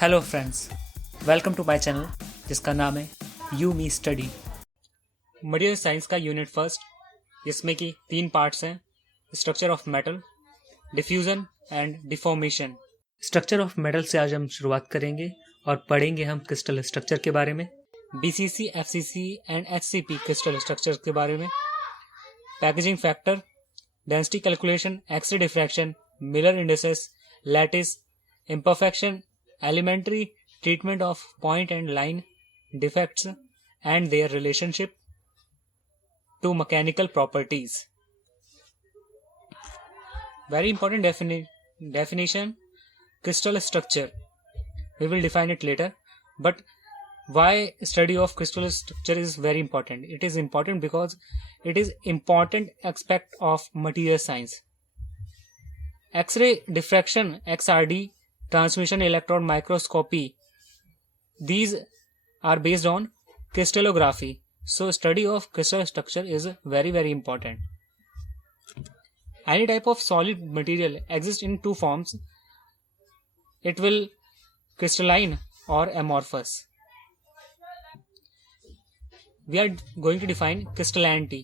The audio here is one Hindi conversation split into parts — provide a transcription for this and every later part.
Hello friends, welcome to my channel जिसका नाम है you me study. Material science का यूनिट फर्स्ट, जिसमें कि 3 पार्ट्स हैं: structure of metal, diffusion and deformation. Structure of metal से आज हम शुरुआत करेंगे और पढ़ेंगे हम क्रिस्टल स्ट्रक्चर के बारे में, BCC, FCC and HCP crystal structure के बारे में, packaging factor, density calculation, X ray diffraction, Miller indices, lattice, imperfection, elementary treatment of point and line defects and their relationship to mechanical properties. Very important definition: crystal structure. We will define it later, but why study of crystal structure is very important? It is important because it is important aspect of material science. X-ray diffraction, XRD, transmission electron microscopy, these are based on crystallography. So study of crystal structure is very important. Any type of solid material exists in two forms. It will crystalline or amorphous. We are going to define crystallinity.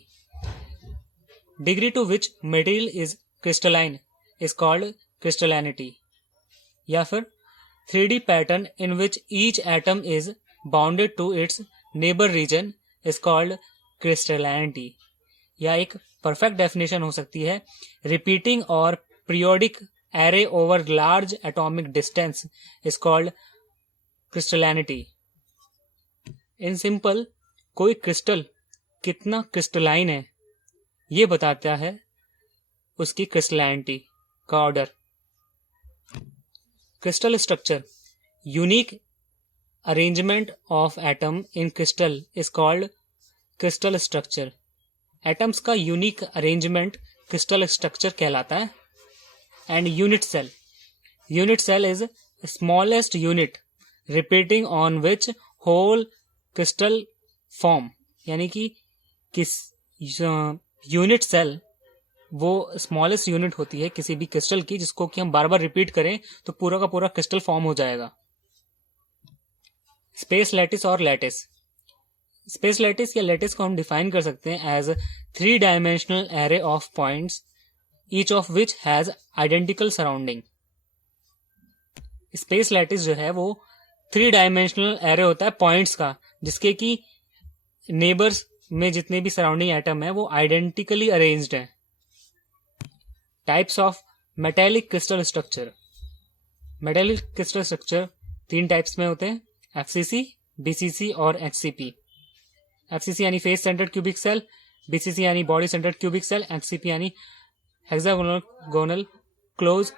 Degree to which material is crystalline is called crystallinity. या फिर 3D pattern in which each atom is bounded to its neighbour region is called crystallinity. या एक परफेक्ट डेफिनेशन हो सकती है: रिपीटिंग और periodic array over large atomic distance is called crystallinity. In simple, कोई क्रिस्टल कितना क्रिस्टलाइन है ये बताता है उसकी क्रिस्टलिनिटी का order. Crystal structure: unique arrangement of atom in crystal is called crystal structure. Atoms का unique arrangement crystal structure कहलाता है. And unit cell is smallest unit repeating on which whole crystal form. यानी कि किस यूनिट सेल वो स्मॉलेस्ट यूनिट होती है किसी भी क्रिस्टल की, जिसको कि हम बार बार रिपीट करें तो पूरा का पूरा क्रिस्टल फॉर्म हो जाएगा। स्पेस लैटिस और लैटिस। स्पेस लैटिस या लैटिस को हम डिफाइन कर सकते हैं as 3 dimensional array of points, each of which has identical surrounding. Space lattice जो है वो 3 डायमेंशनल एरे होता है पॉइंट्स का, जिसके कि नेबर्स में जितने भी सराउंडिंग एटम है वो आइडेंटिकली अरेंज्ड है। Types of metallic crystal structure. Metallic crystal structure 3 types में होते हैं: एफसीसी, बीसीसी और एचसीपी। एफसीसी यानी face centred cubic cell, BCC यानी body centred cubic cell, HCP यानी hexagonal close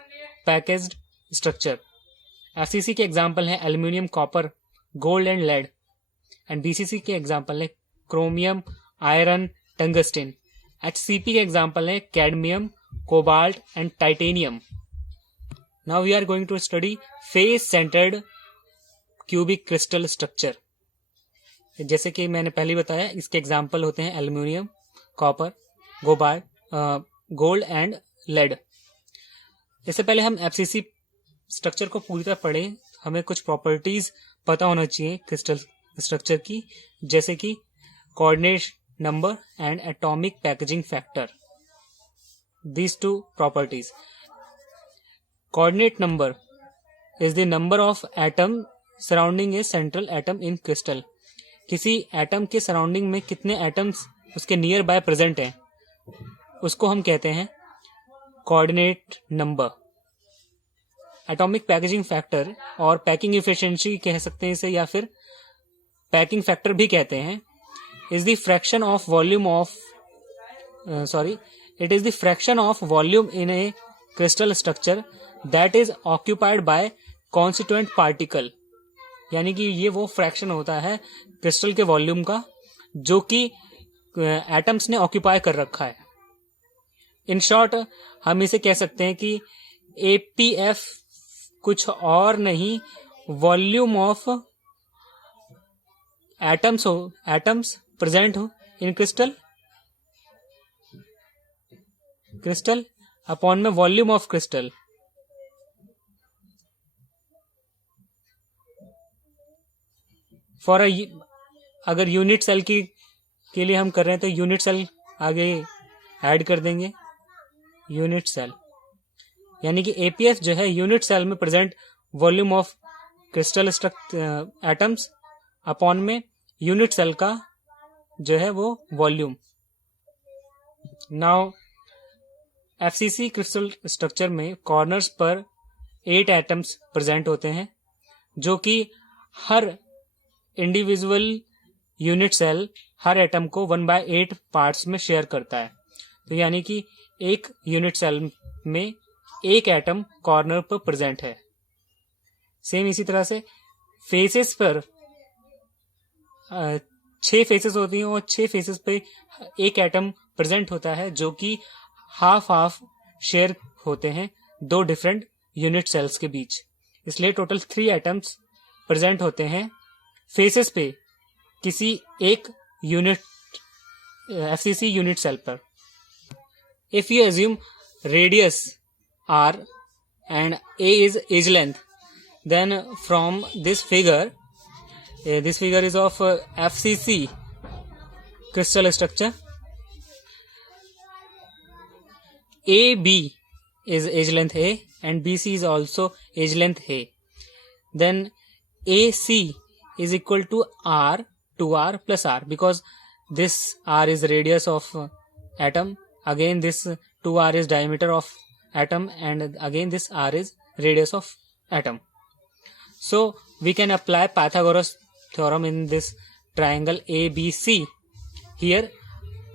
packaged structure. FCC के एग्जाम्पल हैं aluminium, copper, gold and lead. And BCC के एग्जाम्पल है क्रोमियम, आयरन, टंगस्टन। एचसीपी के एग्जाम्पल है cadmium, cobalt and titanium. Now we are going to study face centered cubic crystal structure. जैसे कि मैंने पहले बताया, इसके एग्जाम्पल होते हैं aluminium, copper, gold and lead. इससे पहले हम एफसीसी स्ट्रक्चर को पूरी तरह पढ़ें, हमें कुछ प्रॉपर्टीज पता होना चाहिए क्रिस्टल स्ट्रक्चर की, जैसे कि coordinate number and atomic packaging factor. These two properties. Coordinate number is the number of atom surrounding a central atom in crystal. किसी एटम के सराउंडिंग में कितने एटम्स उसके नियर बाय प्रेजेंट हैं उसको हम कहते हैं coordinate number. Atomic packaging factor और पैकिंग इफिशिएंसी कह सकते हैं इसे, या फिर पैकिंग फैक्टर भी कहते हैं, is the fraction of volume of It is the fraction of volume in a crystal structure that is occupied by constituent particle. यानी कि ये वो फ्रैक्शन होता है क्रिस्टल के वॉल्यूम का जो कि एटम्स ने ऑक्यूपाई कर रखा है। इन शॉर्ट हम इसे कह सकते हैं कि APF कुछ और नहीं, वॉल्यूम ऑफ एटम्स प्रेजेंट हो इन क्रिस्टल अपॉन में वॉल्यूम ऑफ क्रिस्टल। फॉर अगर यूनिट सेल के लिए हम कर रहे हैं तो यूनिट सेल आगे ऐड कर देंगे, यूनिट सेल, यानी कि एपीएफ जो है यूनिट सेल में present volume of crystal atoms upon में यूनिट सेल का जो है वो volume. Now FCC crystal structure में कॉर्नर्स पर 8 एटम्स प्रेजेंट होते हैं, जो कि हर इंडिविजुअल यूनिट सेल हर एटम को 1/8 पार्ट्स में शेयर करता है। तो यानी कि एक यूनिट सेल में एक एटम कॉर्नर पर प्रेजेंट है। सेम इसी तरह से फेसेस पर 6 फेसेस होती हैं और 6 फेसेस पे एक एटम प्रेजेंट होता है, जो कि हाफ हाफ शेयर होते हैं 2 डिफरेंट यूनिट सेल्स के बीच। इसलिए टोटल 3 एटम्स प्रेजेंट होते हैं फेसेस पे किसी एक यूनिट एफसीसी यूनिट सेल पर। If you assume radius r and a is edge length, then from this figure is of FCC crystal structure. AB is edge length A and BC is also edge length A. Then AC is equal to R 2R plus R, because this R is radius of atom, again this 2R is diameter of atom, and again this R is radius of atom. So we can apply Pythagoras theorem in this triangle ABC. Here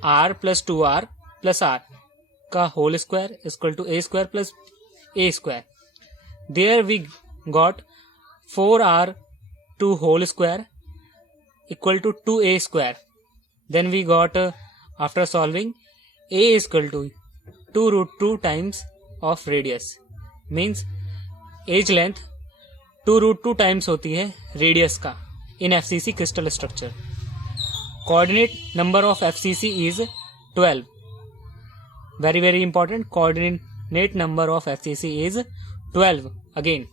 R plus 2R plus R का whole square is equal to A square plus A square. There we got 4R 2 whole square equal to 2A square. Then we got after solving A is equal to 2 root 2 times of radius, means edge length 2 root 2 times होती है रेडियस का in FCC crystal structure. Coordinate number of FCC is 12। Very very important, coordinate number of FCC is 12 again.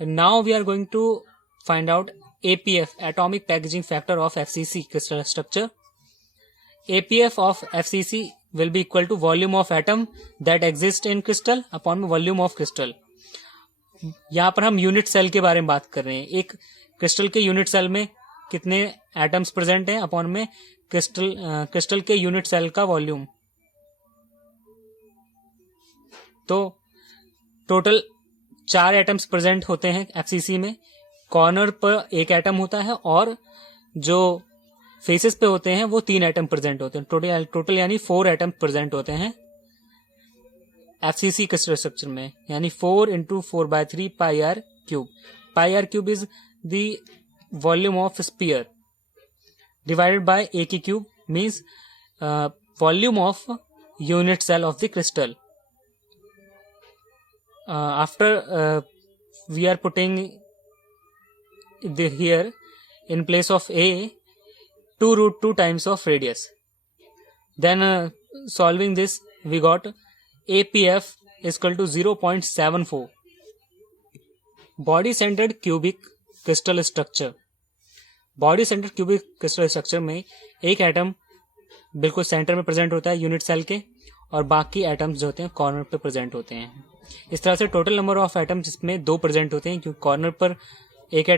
Now we are going to find out APF, atomic packaging factor of FCC crystal structure. APF of FCC will be equal to volume of atom that exist in crystal upon volume of crystal. यहाँ पर हम यूनिट सेल के बारे में बात कर रहे हैं। एक क्रिस्टल के यूनिट सेल में कितने एटम्स प्रेजेंट हैं अपॉन में क्रिस्टल के यूनिट सेल का वॉल्यूम। तो टोटल 4 एटम्स प्रेजेंट होते हैं एफसीसी में। कॉर्नर पर एक एटम होता है और जो फेसेस पे होते हैं वो 3 एटम प्रेजेंट होते हैं। टोटल यानी 4 एटम प्रेजेंट होते हैं एफसीसी क्रिस्टल स्ट्रक्चर में, यानी 4 × 4/3 πr³। πr³ is the volume of sphere divided by a³ means volume of unit cell of the crystal. After we are putting here in place of a 2 root 2 times of radius. Then solving this we got APF is equal to 0.74. Body centered cubic crystal structure. Body centered cubic crystal structure में एक एटम बिल्कुल सेंटर में प्रेजेंट होता है यूनिट सेल के, और बाकी एटम्स जो होते हैं कॉर्नर पे प्रेजेंट होते हैं। इस तरह से टोटल नंबर ऑफ एटम जिसमें 2 प्रेजेंट होते हैं, क्योंकि कॉर्नर पर एक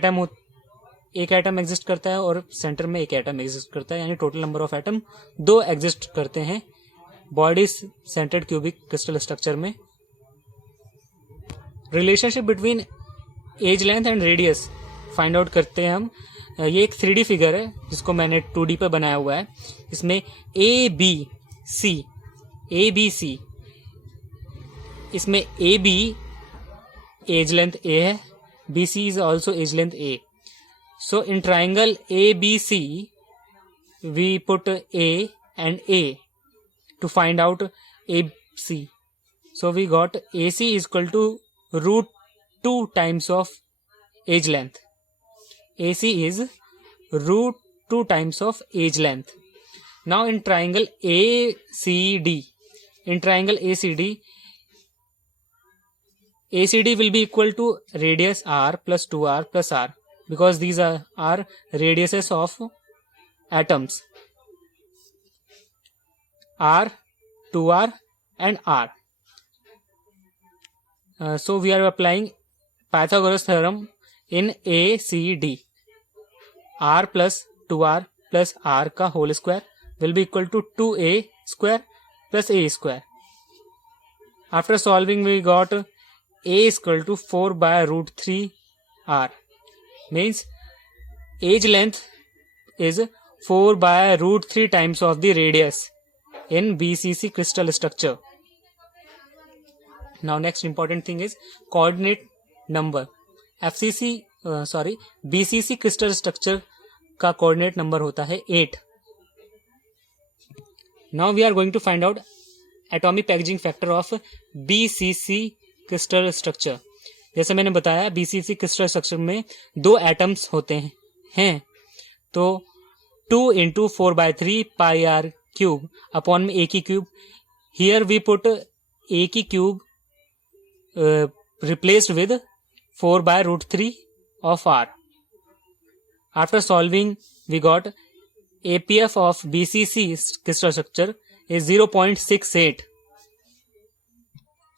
एटम एग्जिस्ट करता है और सेंटर में एक एटम एग्जिस्ट करता है, यानी total number of atom 2 exist करते हैं body centred cubic crystal structure में। Relationship between edge length and radius find out करते हैं हम। ये एक 3D फिगर है जिसको मैंने 2D पे बनाया हुआ है। इसमें ABC इसमें AB एज लेंथ A है, BC is also edge length A. So in triangle ABC, we put A and A to find out AC. So we got AC is equal to root 2 times of edge length. AC is root 2 times of edge length. Now in triangle ACD, ACD will be equal to radius R plus 2R plus R. because these are radiuses of atoms r, 2r and r. So we are applying Pythagoras theorem in ACD. r plus 2r plus r का whole square will be equal to 2a square plus a square. After solving we got a is equal to 4 by root 3 r. Means edge length is 4 by root 3 times of the radius in BCC crystal structure. Now next important thing is coordinate number. BCC crystal structure का coordinate number होता है 8. Now we are going to find out atomic packaging factor of BCC crystal structure. जैसे मैंने बताया BCC crystal structure में 2 atoms होते हैं तो 2 into 4 by 3 pi r cube upon में a की cube. Here we put a की cube replaced with 4 by root 3 of r. After solving we got APF of BCC crystal structure is 0.68.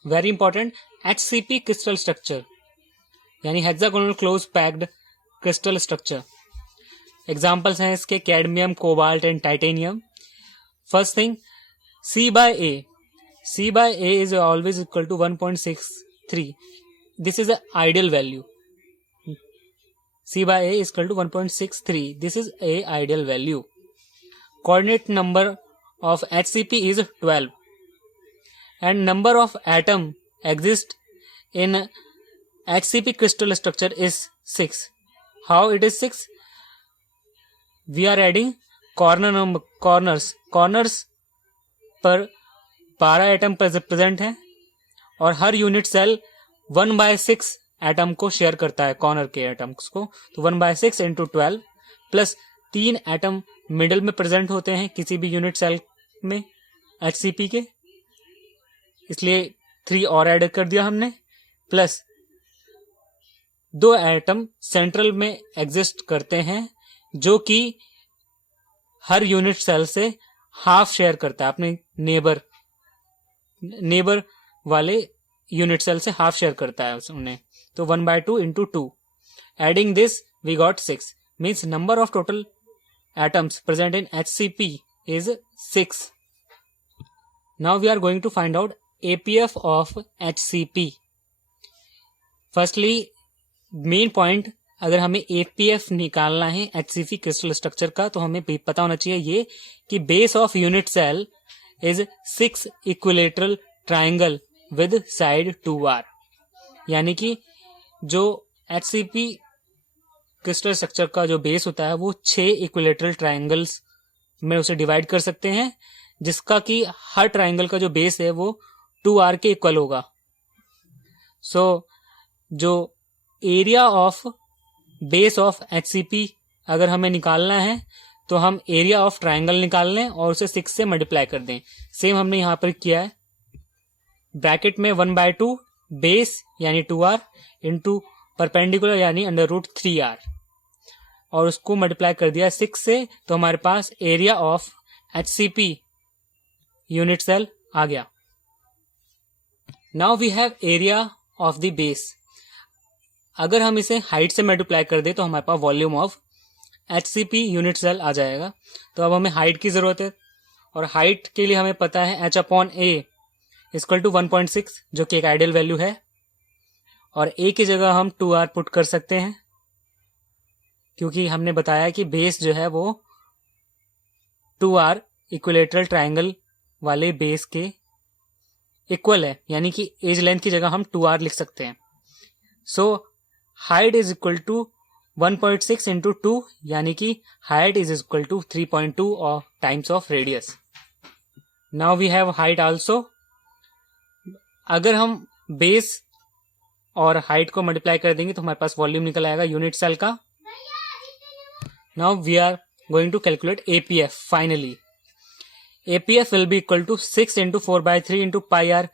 Very important, HCP crystal structure यानी hexagonal close packed crystal structure. Examples हैं इसके cadmium, cobalt and titanium. First thing, C by A. C by A is always equal to 1.63. This is an ideal value. C by A is equal to 1.63. This is a ideal value. Coordinate number of HCP is 12. And number of atom exist in HCP crystal structure is 6. How it is 6? We are adding corners पर 12 एटम प्रेजेंट हैं और हर यूनिट सेल 1/6 एटम को शेयर करता है कॉर्नर के एटम्स को. तो 1/6 इंटू 12 प्लस 3 एटम मिडल में प्रेजेंट होते हैं किसी भी यूनिट सेल में HCP के, इसलिए 3 और ऐड कर दिया हमने, प्लस 2 एटम सेंट्रल में एग्जिस्ट करते हैं जो कि हर यूनिट सेल से हाफ शेयर करता है, अपने नेबर वाले यूनिट सेल से हाफ शेयर करता है उन्हें. तो 1/2 into 2. Adding this we got 6. Means number of total atoms present in HCP is 6. Now we are going to find out APF of HCP. Firstly main point, अगर हमें APF निकालना है HCP क्रिस्टल स्ट्रक्चर का तो हमें पता होना चाहिए ये कि base of unit cell is 6 equilateral triangle with side 2r. यानी कि जो HCP क्रिस्टल स्ट्रक्चर का जो बेस होता है वो 6 इक्विलेटरल ट्राइंगल्स में उसे डिवाइड कर सकते हैं, जिसका कि हर ट्राइंगल का जो बेस है वो 2r के इक्वल होगा. सो जो area of base of HCP अगर हमें निकालना है तो हम एरिया ऑफ ट्राइंगल निकाल लें और उसे 6 से मल्टीप्लाई कर दें. सेम हमने यहां पर किया है. ब्रैकेट में 1/2 बेस यानी 2r इंटू परपेंडिकुलर यानी √3r और उसको मल्टीप्लाई कर दिया 6 से, तो हमारे पास area of HCP unit cell आ गया. Now we have area of the base. अगर हम इसे हाइट से मल्टीप्लाई कर दे तो हमारे पास volume of HCP unit cell आ जाएगा. तो अब हमें हाइट की जरूरत है और हाइट के लिए हमें पता है H/A इक्वल टू 1.6 जो कि एक आइडियल वैल्यू है, और A की जगह हम 2r पुट कर सकते हैं क्योंकि हमने बताया कि बेस जो है वो 2r इक्विलेटरल ट्राइंगल वाले बेस के इक्वल है, यानी कि एज लेंथ की जगह हम 2r लिख सकते हैं. So height is equal to 1.6 into 2 यानी कि height is equal to 3.2 times of radius. Now we have height also. अगर हम बेस और हाइट को मल्टीप्लाई कर देंगे तो हमारे पास वॉल्यूम निकल आएगा यूनिट सेल का. Now we are going to calculate APF. Finally APF will be equal to 6 into 4/3 into πr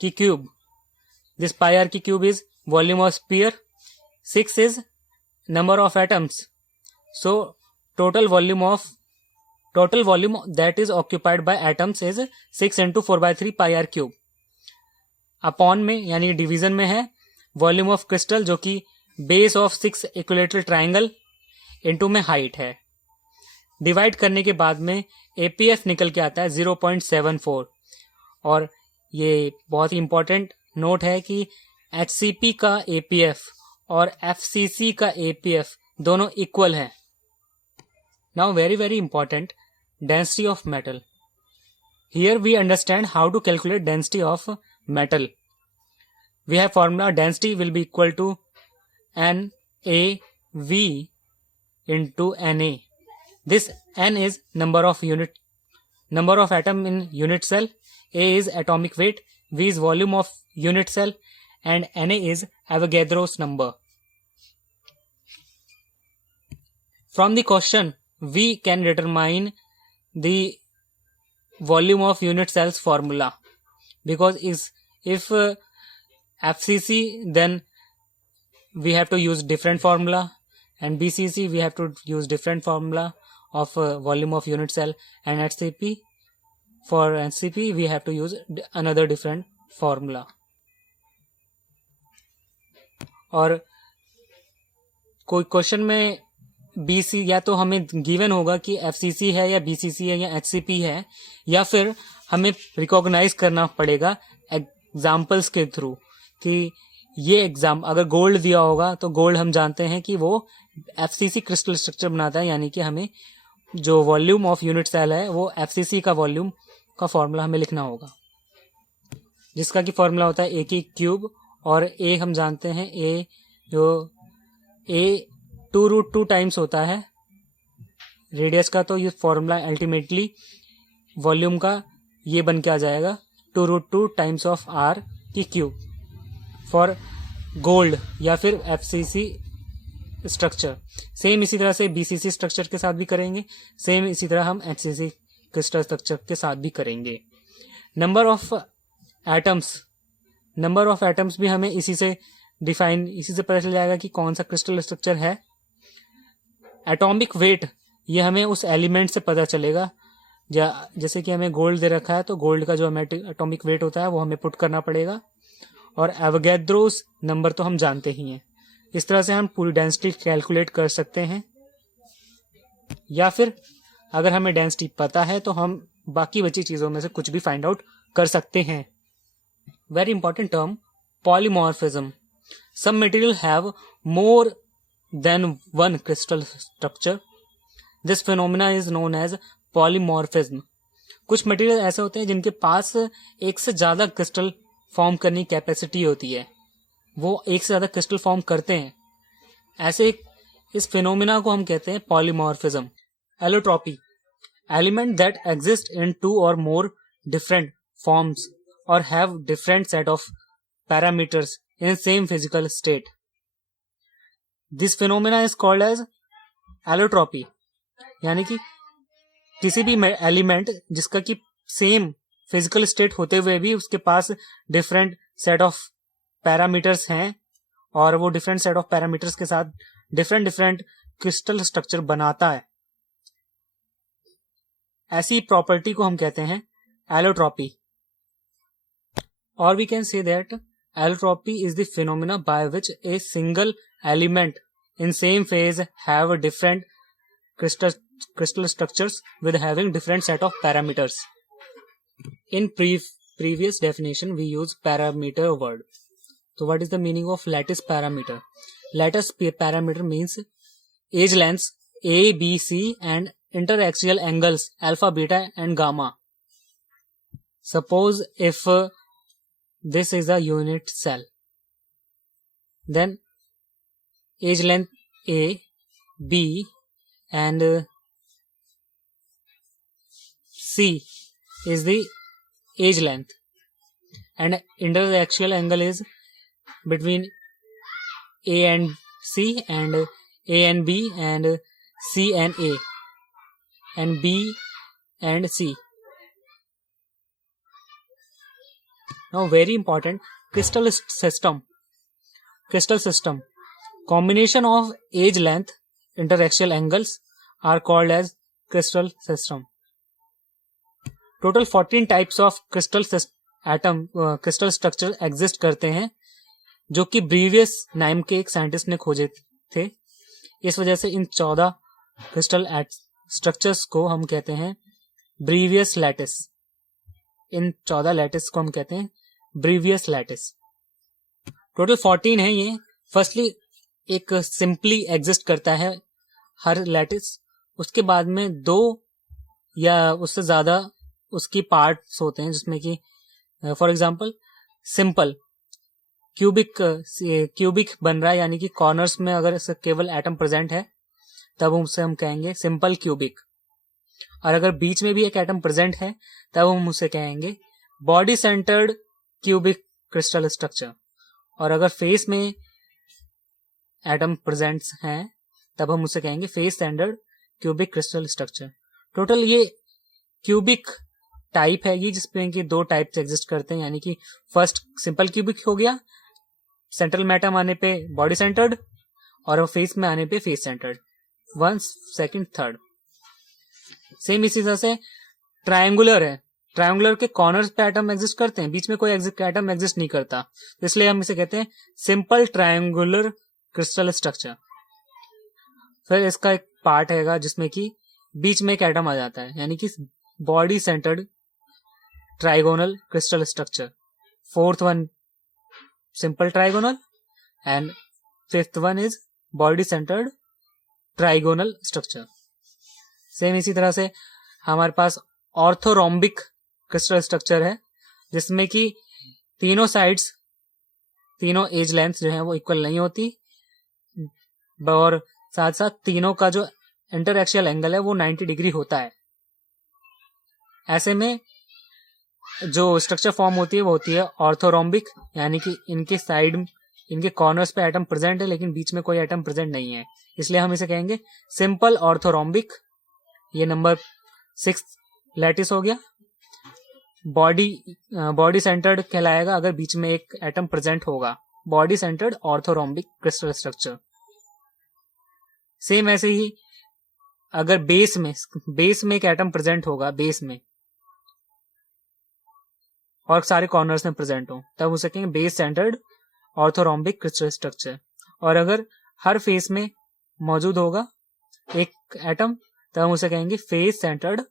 की क्यूब. दिस πr की cube is volume of sphere. 6 is number of atoms. So total volume that is occupied by atoms is 6 into 4/3 pi r cube. Upon में यानी डिवीजन में है वॉल्यूम ऑफ क्रिस्टल जो कि base of 6 equilateral triangle into में हाइट है. डिवाइड करने के बाद में एपीएफ निकल के आता है 0.74. और ये बहुत ही इंपॉर्टेंट नोट है कि एचसीपी का एपीएफ और एफसीसी का एपीएफ दोनों इक्वल है. Now very very important, density of metal. Here we understand how to calculate density of metal. We have formula density will be equal to NaV into Na. This N is number of atom in unit cell, A is atomic weight, V is volume of unit cell, and Na is Avogadro's number. From the question, we can determine the volume of unit cells formula. Because if FCC, then we have to use different formula, and BCC we have to use different formula of volume of unit cell, and HCP for HCP we have to use another different formula. और कोई क्वेश्चन में BC या तो हमें गिवन होगा कि FCC है या BCC है या HCP है, या फिर हमें रिकॉग्नाइज करना पड़ेगा एग्जाम्पल्स के थ्रू कि ये एग्जाम अगर गोल्ड दिया होगा तो गोल्ड हम जानते हैं कि वो एफसीसी क्रिस्टल स्ट्रक्चर बनाता है, यानी कि हमें जो वॉल्यूम ऑफ यूनिट सेल है वो एफसीसी का वॉल्यूम का फॉर्मूला हमें लिखना होगा, जिसका कि फॉर्मूला होता है ए की क्यूब. और ए हम जानते हैं ए जो ए 2√2 टाइम्स होता है रेडियस का, तो ये फॉर्मूला अल्टीमेटली वॉल्यूम का ये बन के आ जाएगा 2√2 टाइम्स ऑफ आर की क्यूब फॉर गोल्ड या फिर एफसीसी स्ट्रक्चर. सेम इसी तरह से बीसीसी स्ट्रक्चर के साथ भी करेंगे, सेम इसी तरह हम एचसीसी क्रिस्टल स्ट्रक्चर के साथ भी करेंगे. नंबर ऑफ एटम्स भी हमें इसी से पता चल जाएगा कि कौन सा क्रिस्टल स्ट्रक्चर है. एटॉमिक वेट ये हमें उस एलिमेंट से पता चलेगा, जैसे कि हमें गोल्ड दे रखा है तो गोल्ड का जो एटॉमिक वेट होता है वो हमें पुट करना पड़ेगा. और एवोगैड्रोस नंबर तो हम जानते ही हैं. इस तरह से हम पूरी डेंसिटी कैलकुलेट कर सकते हैं, या फिर अगर हमें डेंसिटी पता है तो हम बाकी बची चीज़ों में से कुछ भी फाइंड आउट कर सकते हैं. Very important term, polymorphism. Some material have more than one crystal structure. This phenomena is known as polymorphism. कुछ मटेरियल ऐसे होते हैं जिनके पास एक से ज्यादा क्रिस्टल फॉर्म करने की कैपेसिटी होती है, वो एक से ज्यादा क्रिस्टल फॉर्म करते हैं. ऐसे इस फिनोमिना को हम कहते हैं polymorphism. Allotropy, element that exist in 2 or more different forms or have different set of parameters in same physical state. This phenomena is called as allotropy. यानी कि किसी भी एलिमेंट जिसका कि सेम फिजिकल स्टेट होते हुए भी उसके पास डिफरेंट सेट ऑफ पैरामीटर्स हैं और वो डिफरेंट सेट ऑफ पैरामीटर्स के साथ डिफरेंट क्रिस्टल स्ट्रक्चर बनाता है, ऐसी प्रॉपर्टी को हम कहते हैं एलोट्रॉपी. और we can say that allotropy is the phenomena by which a single element in same phase have different crystal structures with having different set of parameters. In previous definition we use parameter word. So what is the meaning of lattice parameter? Lattice parameter means edge lengths A, B, C and interaxial angles alpha, beta and gamma. Suppose if this is a unit cell, then edge length A, B and C is the edge length, and interaxial angle is between A and C and A and B and C and A and B and C. Now very important, crystal system. Combination of age length interaxial angles are called as crystal system. Total 14 types of crystal structure exist करते हैं, जो कि ब्रीवियस नाम के एक साइंटिस्ट ने खोजे थे. इस वजह से इन 14 क्रिस्टल स्ट्रक्चर्स को हम कहते हैं ब्रीवियस लैटिस. इन 14 लैटिस को हम कहते हैं ब्रीवियस लैटिस. टोटल 14 है ये. फर्स्टली एक सिंपली एग्जिस्ट करता है हर लैटिस. उसके बाद में 2 या उससे ज्यादा उसकी पार्ट्स होते हैं, जिसमें कि फॉर एग्जांपल सिंपल क्यूबिक बन रहा है, यानी कि कॉर्नर्स में अगर केवल एटम प्रेजेंट है तब उसे हम कहेंगे सिंपल क्यूबिक. और अगर बीच में भी एक एटम प्रेजेंट है तब हम उसे कहेंगे body centred cubic crystal structure. और अगर फेस में एटम प्रेजेंट हैं तब हम उसे कहेंगे face centred cubic crystal structure. Total ये क्यूबिक टाइप है ये, जिसमें कि 2 टाइप्स एग्जिस्ट करते हैं, यानी कि फर्स्ट सिंपल क्यूबिक हो गया, सेंट्रल में एटम आने पे बॉडी सेंटर्ड, और फेस में आने पे फेस सेंटर्ड. 1, 2, 3. सेम इसी तरह से ट्रायंगुलर है. ट्रायंगुलर के कॉर्नर्स पे एटम एग्जिस्ट करते हैं, बीच में कोई एटम एग्जिस्ट नहीं करता, तो इसलिए हम इसे कहते हैं सिंपल ट्रायंगुलर क्रिस्टल स्ट्रक्चर. फिर इसका एक पार्ट हैगा जिसमें कि बीच में एक एटम आ जाता है, यानी कि body centred trigonal crystal structure. 4th one simple trigonal and 5th one is body centred trigonal structure. Same इसी तरह से हमारे पास ऑर्थोरोम्बिक क्रिस्टल स्ट्रक्चर है, जिसमें कि तीनों साइड्स, तीनों एज लेंथ जो है वो इक्वल नहीं होती, और साथ साथ तीनों का जो इंटरएक्सियल एंगल है वो 90 डिग्री होता है. ऐसे में जो स्ट्रक्चर फॉर्म होती है वो होती है ऑर्थोरोम्बिक, यानी कि इनके साइड, इनके कॉर्नर्स पे एटम प्रेजेंट है लेकिन बीच में कोई एटम प्रेजेंट नहीं है, इसलिए हम इसे कहेंगे सिंपल ऑर्थोरोम्बिक. ये नंबर 6 लैटिस हो गया. बॉडी सेंटर्ड कहलाएगा अगर बीच में एक एटम प्रेजेंट होगा, body centred orthorhombic crystal structure. Same ऐसे ही अगर बेस में एक एटम प्रेजेंट होगा, बेस में, और सारे कॉर्नर्स में प्रेजेंट हो, तब उसे कहेंगे base centred orthorhombic crystal structure. और अगर हर फेस में मौजूद होगा एक एटम, तब हम उसे कहेंगे face centred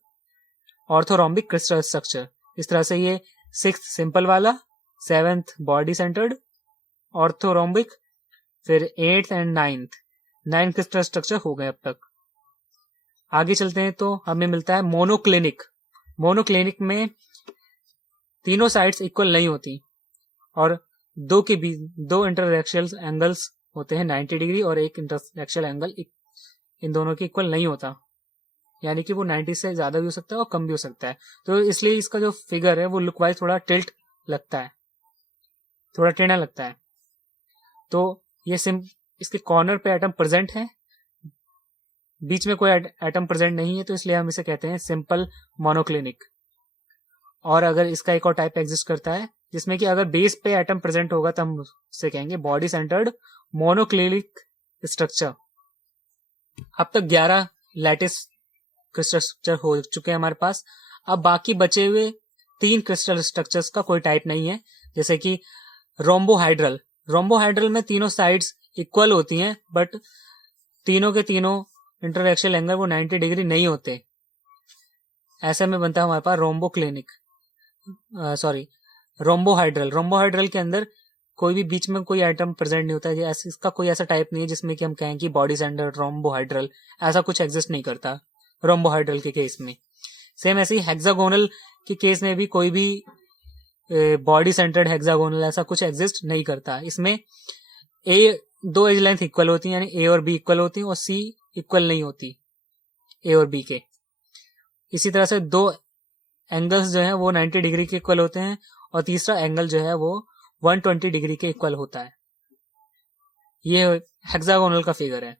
orthorhombic crystal structure. इस तरह से ये 6th सिंपल वाला, 7th बॉडी सेंटर्ड ऑर्थोरोम्बिक, फिर 8th and 9th crystal structure हो गए अब तक. आगे चलते हैं तो हमें मिलता है मोनोक्लिनिक. मोनोक्लिनिक में तीनों साइड्स इक्वल नहीं होती और 2 इंटरएक्सियल एंगल्स होते हैं 90 डिग्री, और एक इंटरएक्सियल एंगल इन दोनों के इक्वल नहीं होता, यानी कि वो 90 से ज्यादा भी हो सकता है और कम भी हो सकता है. तो इसलिए इसका जो फिगर है वो लुक वाइज थोड़ा टिल्ट लगता है, थोड़ा टेढ़ा लगता है. तो ये इसके कॉर्नर पे एटम प्रेजेंट है, बीच में कोई एटम प्रेजेंट नहीं है, तो इसलिए हम इसे कहते हैं सिंपल मोनोक्लिनिक. और अगर इसका एक और टाइप एग्जिस्ट करता है जिसमें कि अगर बेस पे एटम प्रेजेंट होगा तो हम उसे कहेंगे बॉडी सेंटर्ड मोनोक्लिनिक स्ट्रक्चर. अब तक 11 लैटिस क्रिस्टल स्ट्रक्चर हो चुके हैं हमारे पास. अब बाकी बचे हुए 3 क्रिस्टल स्ट्रक्चर्स का कोई टाइप नहीं है, जैसे कि रोम्बोहाइड्रल. रोम्बोहाइड्रल में तीनों साइड्स इक्वल होती हैं, बट तीनों के तीनों इंटरएक्सियल एंगल वो 90 डिग्री नहीं होते. ऐसे में बनता है हमारे पास रोम्बोहाइड्रल. रोम्बोहाइड्रल के अंदर कोई भी बीच में कोई एटम प्रेजेंट नहीं होता है. इसका कोई ऐसा टाइप नहीं है जिसमें कि हम कहें कि बॉडी सेंटर्ड रोम्बोहाइड्रल, ऐसा कुछ एग्जिस्ट नहीं करता रोम्बोहाइड्रल के केस में. सेम ऐसे ही हेक्सागोनल के केस में भी कोई भी बॉडी सेंटर्ड हेक्सागोनल ऐसा कुछ एग्जिस्ट नहीं करता. इसमें 2 एज लेंथ इक्वल होती है, यानी ए और बी इक्वल होती है, और सी इक्वल नहीं होती ए और बी के. इसी तरह से 2 एंगल्स जो है वो 90 डिग्री के इक्वल होते हैं, और तीसरा एंगल जो है वो 120 डिग्री के इक्वल होता है. ये हेक्सागोनल का फिगर है.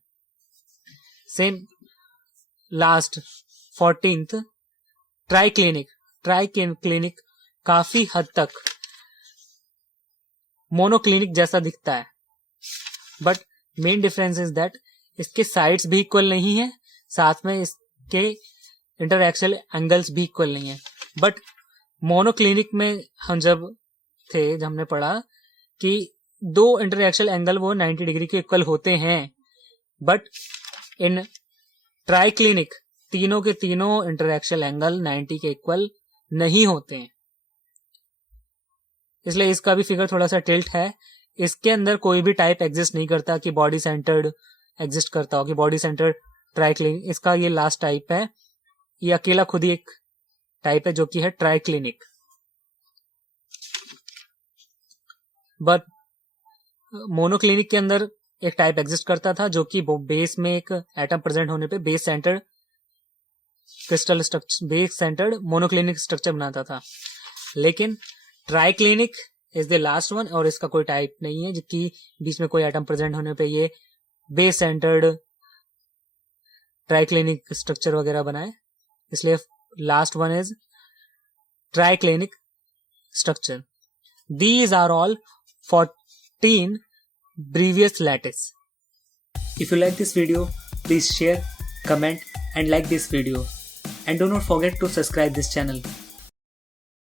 सेम लास्ट 14th ट्राइक्लिनिक काफी हद तक मोनोक्लिनिक जैसा दिखता है, but main difference is that इसके साइड्स भी इक्वल नहीं है, साथ में इसके इंटरएक्सल एंगल्स भी इक्वल नहीं है। बट मोनोक्लिनिक में हम जब हमने पढ़ा कि दो इंटरएक्सल एंगल वो 90 डिग्री के इक्वल होते हैं, बट इन ट्राइक्लिनिक तीनों के तीनों इंटरएक्सल एंगल 90 के इक्वल नहीं होते हैं। इसलिए इसका भी फिगर थोड़ा सा टिल्ट है। इसके अंदर कोई भी टाइप एग्जिस्ट नहीं करता कि बॉडी सेंटर्ड एग्जिस्ट करता हो, कि बॉडी सेंटर्ड ट्राइक्लिनिक। इसका ये लास्ट टाइप है, ये अकेला खुद ही एक टाइप है जो कि है ट्राइक्लिनिक। बट मोनोक्लिनिक के अंदर एक टाइप एग्जिस्ट करता था जो कि बेस में एक एटम प्रेजेंट होने पे base centred crystal structure, base centred monoclinic structure बनाता था। लेकिन triclinic is the last one, और इसका कोई टाइप नहीं है कि बीच में कोई एटम प्रेजेंट होने पे ये बेस सेंटर्ड ट्राइक्लिनिक स्ट्रक्चर वगैरह बनाए। इसलिए last one is triclinic structure. These are all 14 Breivius lattice. If you like this video, please share, comment and like this video. And do not forget to subscribe this channel.